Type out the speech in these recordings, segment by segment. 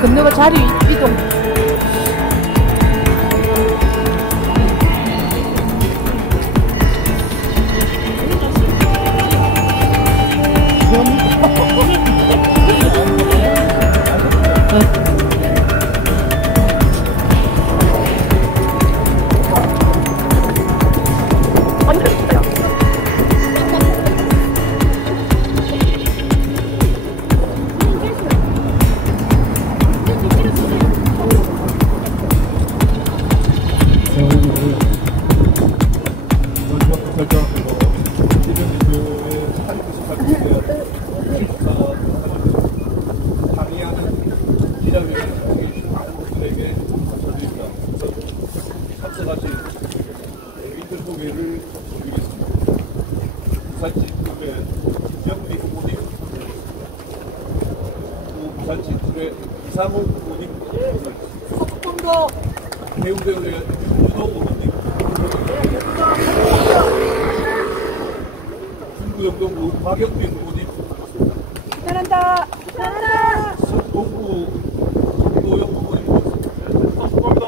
건너가 자리 이동. 잘한다. 잘한다. 동구 동도영 부모님 한번더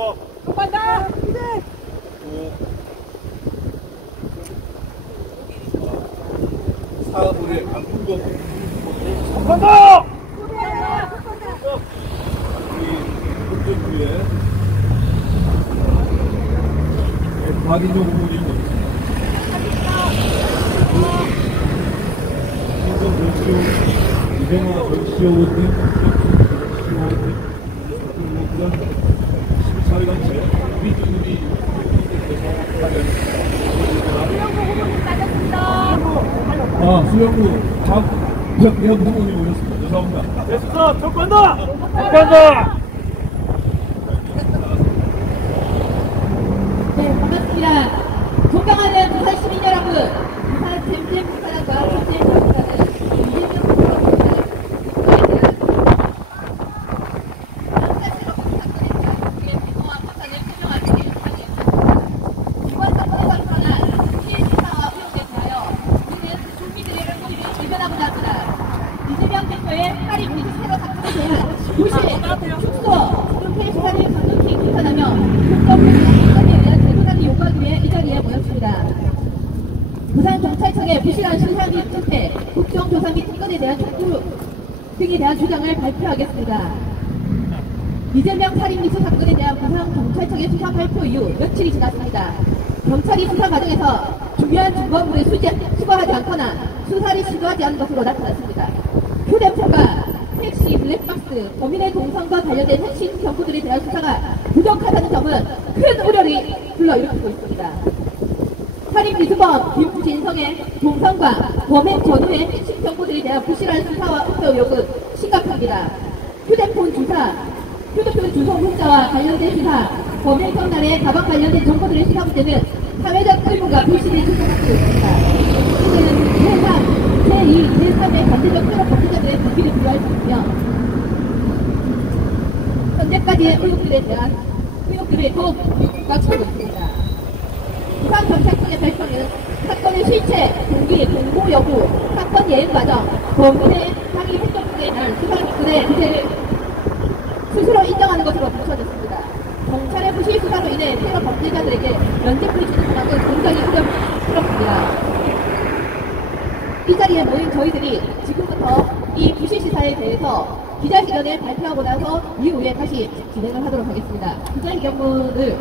사물의 강풍동 한번더 우리 동전구에 박인종 부모님 이병화 전시호원님, 사회단체 우리들이 수영부 박병현 부모님 오셨습니다. 죄송합니다. 됐어, 조건다. 조건다. 네, 반갑습니다. 존경하는 부산 시민 여러분, 부산 잼잼 부사장과 잼잼 부사장은 이재명 대표의 파리 미주 테러 사건에 대한 도시, 축소, 홈페이지 사례 강력히 비판하며 국가부사장에 의한 재소단이 요구하기 위해 이 자리에 모였습니다. 부산경찰청의 부실한 수사 및 투패, 국정조사 및 특검에 대한 촉구 등에 대한 주장을 발표하겠습니다. 이재명 살인 미수 사건에 대한 부산경찰청의 수사 발표 이후 며칠이 지났습니다. 경찰이 수사 과정에서 중요한 증거물을 수거하지 않거나 수사를 시도하지 않은 것으로 나타났습니다. 휴대폰과 택시, 블랙박스, 범인의 동선과 관련된 핵심 정보들에 대한 수사가 부족하다는 점은 큰 우려를 불러일으키고 있습니다. 살인 미수범 김진성의 동선과 범행 전후의 핵심 정보들에 대한 부실한 수사와 응대 의혹은 심각합니다. 휴대폰 주소 문자와 관련된 수사, 범행 전날의 가방 관련된 정보들의 수사 문제는 사회적 의무가 불신에 주목하고 있습니다. 이는 제3, 제2, 제3의 반대적 테러 범죄자들의 부기를 부여할 수 있으며 현재까지의 의혹들을 더욱 각수하고 있습니다. 부산경찰청의 발표는 사건의 실체, 동기, 공고 여부, 사건 예행 과정, 범인의 항의 행동 등에 대한 수사 기준의 문제를 스스로 인정하는 것으로 비춰졌습니다. 경찰의 부실 수사로 인해 테러 범죄자들에게 면죄부를 주는 상황은 굉장히 어렵습니다. 이 자리에 모인 저희들이 지금부터 이 부실 시사에 대해서 기자회견을 발표하고 나서 이후에 다시 진행을 하도록 하겠습니다. 기자회견문을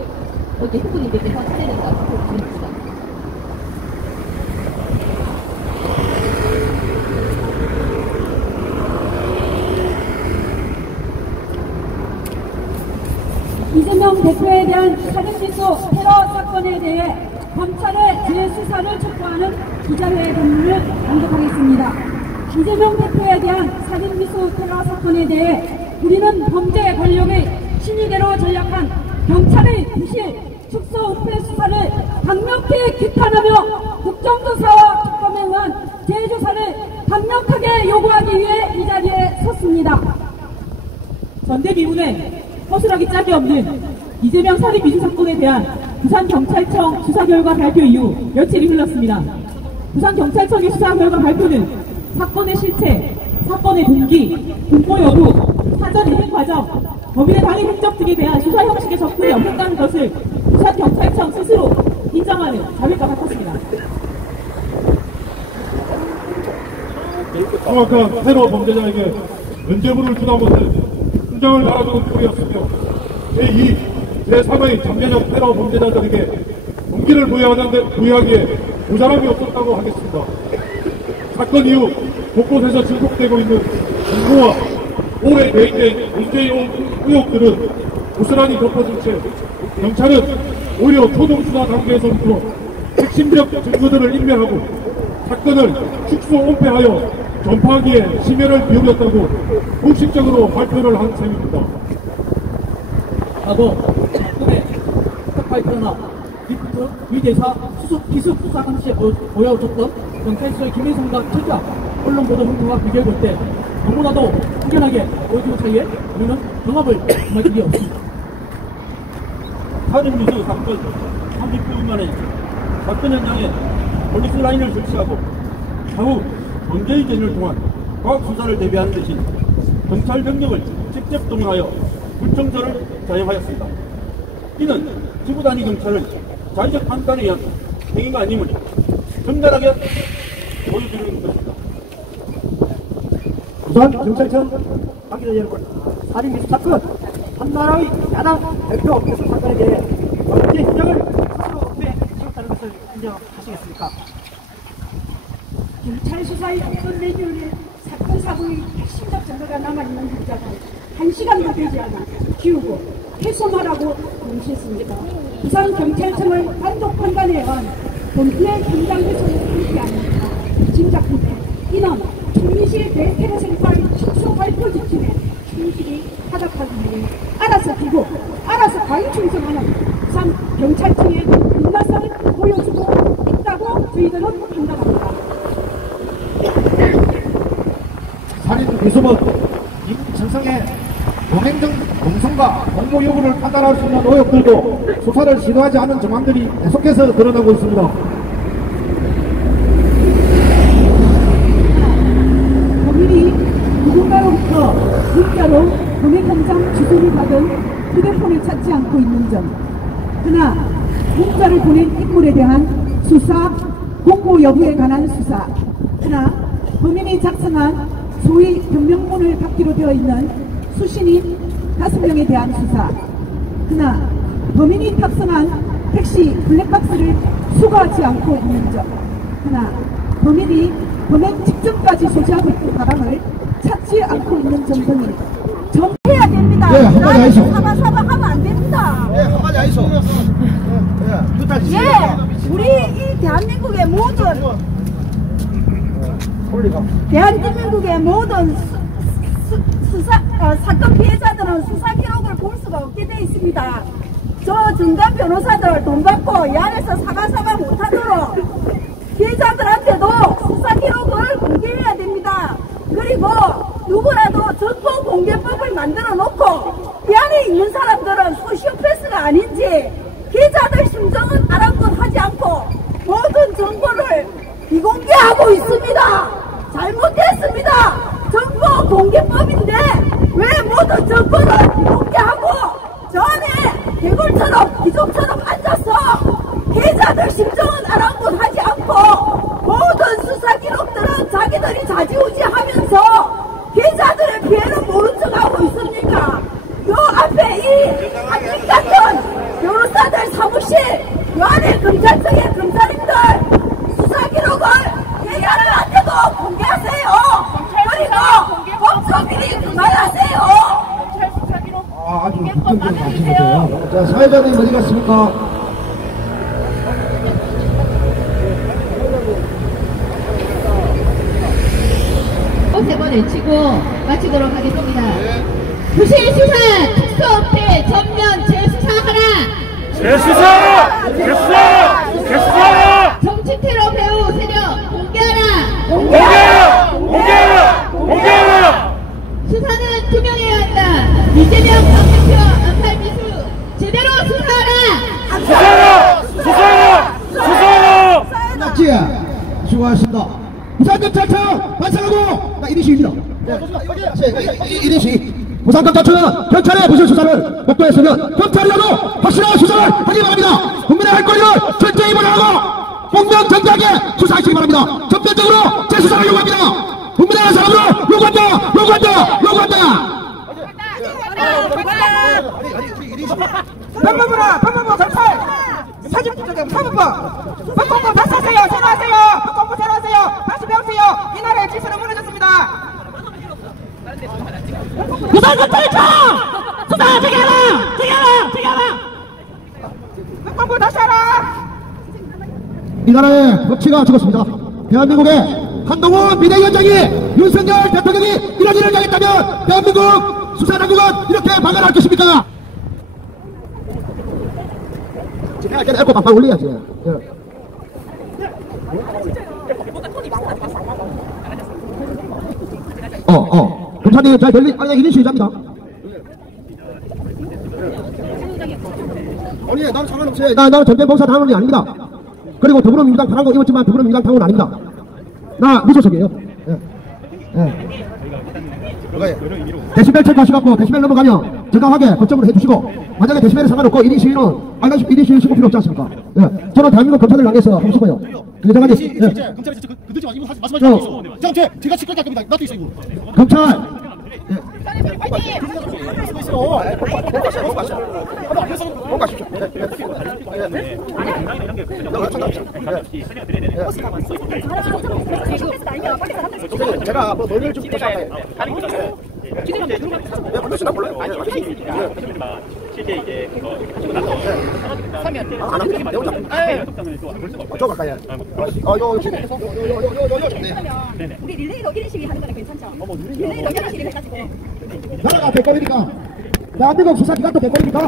여기 후보님들께서 차례를 부탁드립니다. 이재명 대표에 대한 살인미수 테러 사건에 대해 검찰의 재수사를 촉구하는 기자회견문을 낭독하겠습니다. 이재명 대표에 대한 살인미수 테러 사건에 대해 우리는 범죄 권력의 신의대로 전락한 경찰의 부실, 축소 은폐 수사를 강력히 규탄하며 국정조사와 특검에 의한 재조사를 강력하게 요구하기 위해 이 자리에 섰습니다. 전대미문에 허술하기 짝이 없는 이재명 살인 미수 사건에 대한 부산경찰청 수사 결과 발표 이후 며칠이 흘렀습니다. 부산경찰청의 수사 결과 발표는 사건의 실체, 사건의 동기, 공모 여부, 사전 인행 과정, 법인의 당일 행적 등에 대한 수사 형식의 접근이 없었다는 것을 부산경찰청 스스로 인정하는 자료가 같았습니다. 정확한 테러 범죄자에게 면죄부를 주다 못해 훈장을 달아주는 꼴이었으며 제2, 제3의 잠재적 테러 범죄자들에게 동기를 부여하기에 모자람이 없었다고 하겠습니다. 사건 이후 곳곳에서 증폭되고 있는 공모와 오래 대입된 문제의 의혹들은 고스란히 덮어진 채 경찰은 오히려 초동수사 단계에서부터 핵심적 증거들을 인멸하고 사건을 축소 은폐하여 전파하기에 심혈을 기울였다고 공식적으로 발표를 한 셈입니다. 하고 사건의 스타파이터나 리프트 위대사 수습 기습 수사 당시에 보여줬던 경찰서의 김혜성과 철자 언론 보도 형태와 비교해 볼 때 너무나도 확연하게 보여주는 차이에 우리는 경합을 금할 길이 없습니다. 살인 미수 사건 30분 만에 사건 현장에 폴리스 라인을 설치하고 향후 범죄의 전을 통한 과학 수사를 대비하는 대신 경찰 병력을 직접 동원하여 불청소를 사용하였습니다. 이는 지구 단위 경찰을 자의적 판단에 의한 행위가 아님을 적나라하게 보여주는 것입니다. 부산경찰청 확인해 여러분, 살인 미수 사건 한나라의 야당 대표 개수 사건에 대해 범죄 현장을 스스로 은폐 지었다는 것을 인정하시겠습니까? 경찰 수사의 어떤 내용에 사건 사고의 핵심적 증거가 남아있는 문제가 1시간도 되지 않아 지우고 훼손하라고 공시했습니다. 부산경찰청의 단독 판단에 의한 범죄 현장 훼손을 금지합니다. 짐작컨대 이는 총리실 대테러 생사의 축소 발표 지침에 충실히 하답하기 위해 알아서 기고 알아서 과잉 충성하는 부산경찰청의 민낯을 보여주고 있다고 저희들은 판단합니다. 살인 미수범 임천성의 범행적 공성과 공모 여부를 판단할 수 있는 의혹들도 수사를 시도하지 않은 정황들이 계속해서 드러나고 있습니다. 범인이 누군가로부터 문자로 범행 현장 주소를 받은 휴대폰을 찾지 않고 있는 점, 그러나 문자를 보낸 인물에 대한 수사, 공모 여부에 관한 수사, 그러나 범인이 작성한 소위 변명문을 받기로 되어 있는 수신인 5명에 대한 수사, 그러나 범인이 탑승한 택시 블랙박스를 수거하지 않고 있는 점, 그러나 범인이 범행 직전까지 소지하고 있던 가방을 찾지 않고 있는 점 등이 해야 됩니다. 네, 한마디 하시오. 사바사바 하면 안 됩니다. 네, 한마디 하시오. 예, 우리 이 대한민국의 모든 사건 피해자들은 수사 기록을 볼 수가 없게 돼 있습니다. 저 중간 변호사들 돈 받고 이 안에서 사바사바 못하도록 피해자들한테도 수사 기록을 공개해야 됩니다. 그리고 누구라도 정보 공개법을 만들어 놓고 이 안에 있는 사람들은 소시오패스가 아닌지 기자들 심정은 아랑곳하지 않고 모든 정보를 비공개하고 있습니다. 잘못했습니다. 정보 공개법인데 왜 모든 정보를 비공개하고 저 안에 개굴처럼 기종처럼 앉아서 기자들 심정은 아랑곳하지 않고 모든 수사 기록들은 자기들이 좌지우지하면서 기자들의 피해를 모른 척하고 있습니까? 요 앞에 이 한식 같은 변호사들 사무실 요 안에 검찰청의 검사님들 수사 기록을 기자들한테도 공개하세요. 그리고 법조비리 그만하세요. 아주 걱정되는 말씀이세요. 자, 사회자님 어디 갔습니까? 세 번 외치고 마치도록 하겠습니다. 부실 수사 특수 은폐 전면 재수사 수사하라! 재수사! 정치 테러 배후 세력 공개하라! 공개하라! 수사는 투명해야 한다. 이재명 당대표 암살 미수 제대로 수사하라! 낙지 수고하셨습니다. 부산경찰청 반성하고 나 이리시입니다. 이리시 부산경찰청은 경찰의 무슨 수사를 목도했으면 경찰이라도 확실한 수사를 하기 바랍니다. 국민의 할 권리를 철저히 보장하고 공명정대하게 수사하시기 바랍니다. 전면적으로 재수사를 요구합니다. 국민의 사람으로 요구한다. 법무부 경찰 사진부 쪽에 법무부 발사하세요. 전화하세요. 법무부 전화하세요. 다시 배우세요. 이 나라의 질서는 무너졌습니다. 부산경찰청 수사 제기하라. 법무부 다시 하라. 이 나라의 법치가 죽었습니다. 대한민국의 한동훈 비대위원장이 윤석열 대통령이 이런 일을 당했다면 대한민국 수사당국은 이렇게 방관할 것입니까? 내가 에코 방방 올려야지. 검사님 잘 들리? 아니 이리 시위자입니다. 아니 나는 상관없어요. 나는 전쟁봉사 당원이 아닙니다. 그리고 더불어민주당 파란 거 입었지만 더불어민주당 당원은 아닙니다. 나 무소속이에요. 데시벨 체크하셔갖고 데시벨 넘어가면 정강하게 거점으로 해주시고, 만약에 데시벨에 상관없고 1인 시위는 알다시피 1인 시위 신고 필요 없지 않습니까? 저는 대한민국 검찰을 향해서 하고 싶어요. 검찰이 그들지 마. 이거 말씀하지 마세요. 제가 시끄럽게 할 겁니다. 나도 있어 이거. 검찰 제가 뭐 너희를 좀 보살아요. 실제 이제 그거 나서 저 가까이. 우리 릴레이로 1인 시위 하는 거는 괜찮죠? 릴레이로 1인 시위 해가지고 나라가 대권이니까 대한민국 수사기관도 대권이니까